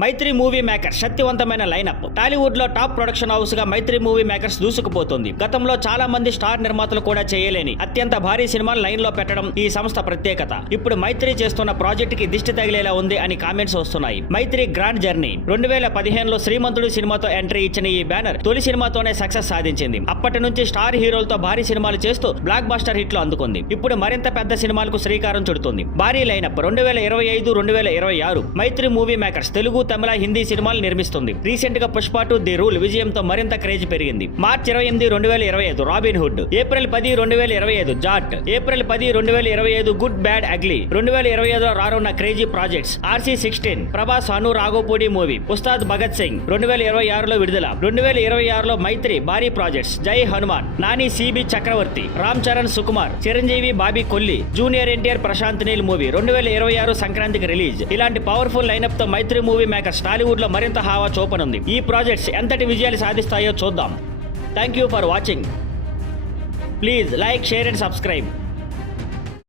మైత్రి movie maker శక్తివంతమైన lineup. Tollywood లో top production house గా మైత్రి మూవీ మేకర్స్ దూసుకుపోతుంది. గతంలో చాలా మంది స్టార్ నిర్మాతలు కూడా చేయలేని అత్యంత భారీ సినిమాలు లైన్ లో పెట్టడం ఈ సంస్థ ప్రత్యేకత. ఇప్పుడు మైత్రి చేస్తున్న ప్రాజెక్ట్ కి దిష్టి తగిలేలా ఉంది అని కామెంట్స్ వస్తున్నాయి. మైత్రి గ్రాండ్ జర్నీ 2015లో శ్రీమంతుడు సినిమాతో ఎంట్రీ ఇచ్చిన ఈ బ్యానర్ తొలి సినిమాతోనే సక్సెస్ సాధించింది. అప్పటి నుంచి స్టార్ హీరోలతో భారీ సినిమాలు చేస్తూ బ్లాక్ బస్టర్ హిట్లు అందుకుంది. ఇప్పుడు మరింత పెద్ద సినిమాలకు శ్రీకారం చుడుతుంది. భారీ లైనప్ 2025-2026 మైత్రి మూవీ మేకర్స్ తెలుగు, తమిళ, హిందీ సినిమాలు నిర్మిస్తుంది. రీసెంట్ గా పుష్ప 2 ది రూల్ విజయంతో మరింత క్రేజ్ పెరిగింది. March 28, 2025 Robin Hood, April 10, 2025 Jaat, April 10, 2025 good bad ugly, 2025లో రానున్న crazy projects RC-16, Prabhas Anu Raghavapudi movie, Ustaad Bhagat Singh 2026లో విడుదల. 2026లో మైత్రి భారీ projects Jai Hanuman, Nani Sibi Chakravarthy, Ram Charan Sukumar, Chiranjeevi Bobby Kolli, junior NTR Prashanth Neel movie 2026 సంక్రాంతికి రిలీజ్. ఇలాంటి పవర్ఫుల్ లైనప్ తో మైత్రి మూవీ మేకర్స్ టాలీవుడ్ లో మరింత హావా చూపనుంది. ఈ ప్రాజెక్ట్స్ ఎంతటి విజయాలు సాధిస్తాయో చూద్దాం. Thank you for watching. Please like, share and subscribe.